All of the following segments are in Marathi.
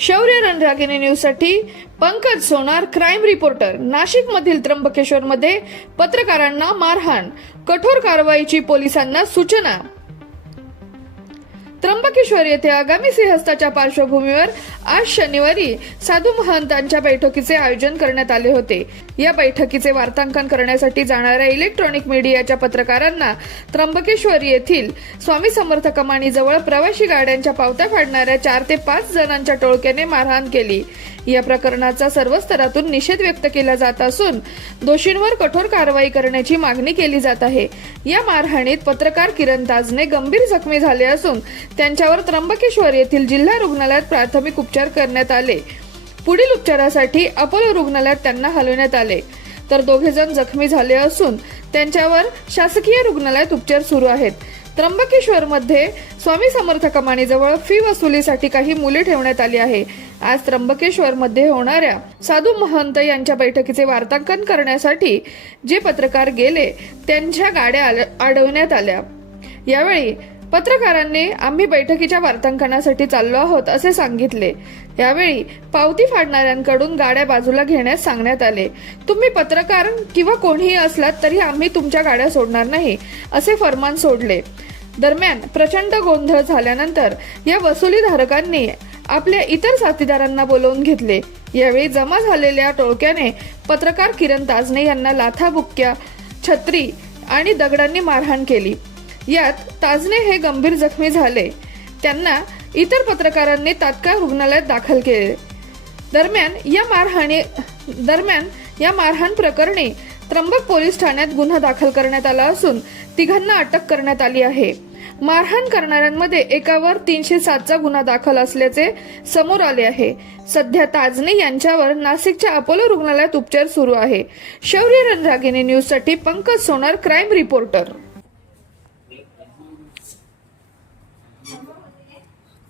शौर्य रणरागिनी न्यूजसाठी पंकज सोनार क्राईम रिपोर्टर नाशिक मधील त्र्यंबकेश्वर मध्ये पत्रकारांना मारहाण कठोर कारवाईची पोलिसांना सूचना त्र्यंबकेश्वर येथे आगामी सिंहस्थाच्या पार्श्वभूमीवर आज शनिवारी साधू महंतांच्या बैठकीचे आयोजन करण्यात आले होते. या बैठकीचे वार्तांकन करण्यासाठी जाणाऱ्या इलेक्ट्रॉनिक मीडियाच्या पत्रकारांना त्र्यंबकेश्वर येथील स्वामी समर्थ कमानीजवळ प्रवासी गाड्यांच्या पावत्या फाडणाऱ्या चार ते पाच जणांच्या टोळक्याने मारहाण केली. या प्रकरणाचा सर्व स्तरातून निषेध व्यक्त केला जात असून दोषींवर कठोर कारवाई करण्याची मागणी केली जात आहे. या मारहाणीत पत्रकार किरण ताजने गंभीर जखमी झाले असून त्यांच्यावर त्र्यंबकेश्वर येथील जिल्हा रुग्णालयात प्राथमिक उपचार करण्यात आले. पुढील उपचारासाठी अपोलो रुग्णालयात त्यांना हलवण्यात आले. तर दोघे जण जखमी झाले असून त्यांच्यावर शासकीय रुग्णालयात उपचार सुरू आहेत. त्र्यंबकेश्वरमध्ये स्वामी समर्थ कमानीजवळ फी वसुलीसाठी काही मुले ठेवण्यात आली आहे. आज त्र्यंबकेश्वरमध्ये होणाऱ्या साधू महंत यांच्या बैठकीचे वार्तांकन करण्यासाठी जे पत्रकार गेले त्यांच्या गाड्या अडवण्यात आल्या. यावेळी पत्रकारांनी आम्ही बैठकीच्या वार्तांकनासाठी चाललो आहोत असे सांगितले. यावेळी पावती फाडणाऱ्यांकडून गाड्या बाजूला घेण्यास सांगण्यात आले. तुम्ही पत्रकार किंवा कोणीही असलात तरी आम्ही तुमच्या गाड्या सोडणार नाही असे फरमान सोडले. दरम्यान प्रचंड गोंधळ झाल्यानंतर या वसुलीधारकांनी आपल्या इतर साथीदारांना बोलवून घेतले. यावेळी जमा झालेल्या टोळक्याने पत्रकार किरण ताजने यांना लाथाबुक्क्या छत्री आणि दगडांनी मारहाण केली. यात ताजने हे गंभीर जखमी झाले. त्यांना इतर पत्रकारांनी तात्काळ रुग्णालयात दाखल केले. दरम्यान या मारहाणी दरम्यान या मारहाण प्रकरणी त्र्यंबक पोलीस ठाण्यात गुन्हा दाखल करण्यात आला असून तिघांना अटक करण्यात आली आहे. मारहाण करणाऱ्यांमध्ये एकावर तीनशे सातचा गुन्हा दाखल असल्याचे समोर आले आहे. सध्या ताजने यांच्यावर नाशिकच्या अपोलो रुग्णालयात उपचार सुरू आहे. शौर्य रणरागिनी न्यूजसाठी पंकज सोनार क्राईम रिपोर्टर.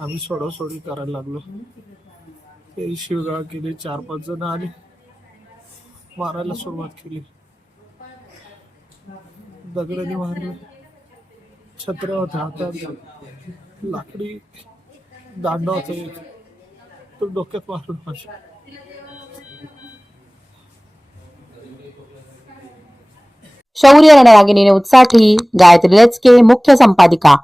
आम्ही सोडासोडी करायला लागलो. ते शिवगाळ केले चार पाच जण आले. मारायला सुरुवात केली. दगडाने मारलं. छत्र्या होत्या हातात. लाकडी दांडा होता एक. तो डोक्यात मारून माझ्या शौर्य रणरागिणीने न्यूजसाठी गायत्री लचके मुख्य संपादिका